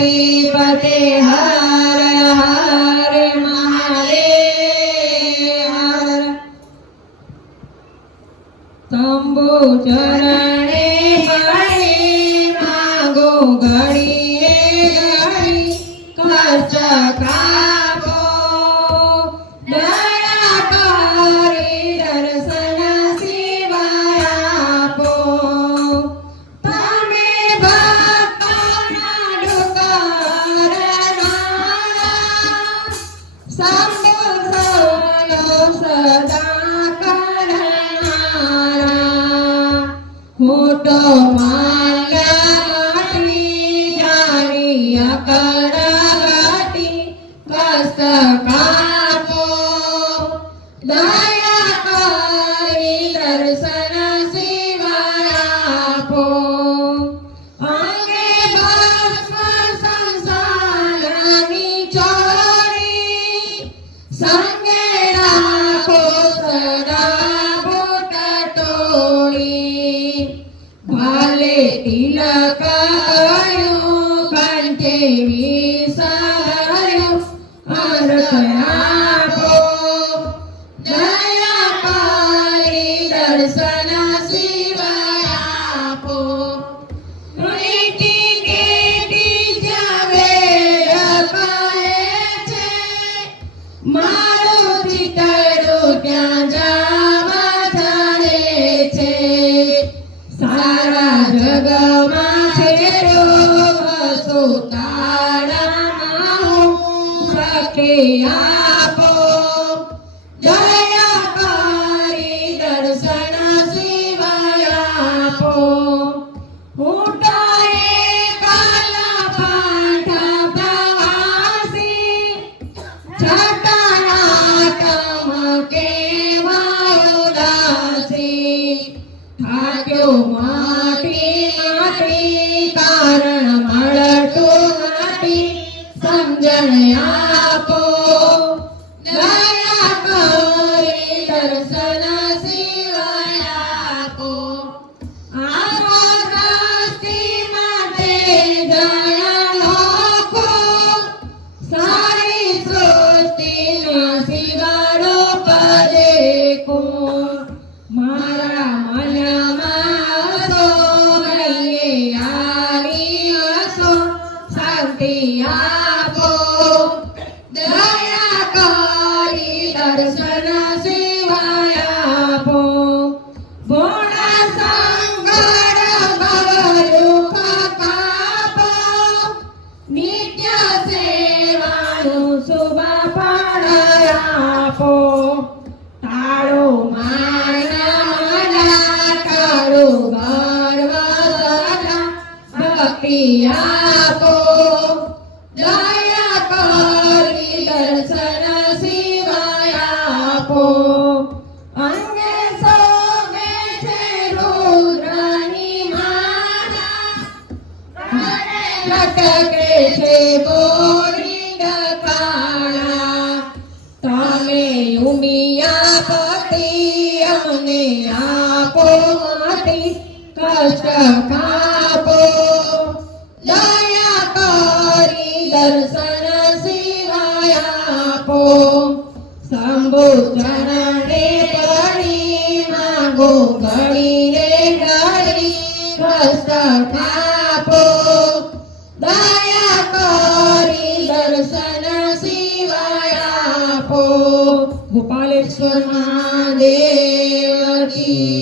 पते हर हर तंबू चरणे पड़े मागो घड़ी घड़ी कष्ट મોટો માંગતી ભાલે તિલક હર્યું કંઠે વિસર્યું અર્થ આપો. દયા કરી દર્શન આપો. કારણ મળતું નથી. સમજણ આપો. દયા માટે દયા લોકો સારી સૃષ્ટિના શિવાળો પદે કો મારા શાંતિ આપો. દયા કરી દર્શન શિવાય આપો. ભોળા શંકર ભવદુઃખ કાપો. નિત્ય સેવાનું શુભ ફળ આપો. તાળો માન તાળો ભક્તિ આપો. આપો માટી કષ્ટ કાપો દયા કરી દર્શન શિવાય આપો શંભુ ચરણે પડી માગો ઘડી રે ઘડી કષ્ટ કાપો દયા કરી દર્શન શિવાય આપો ગોપાલેશ્વર મહાદેવ કી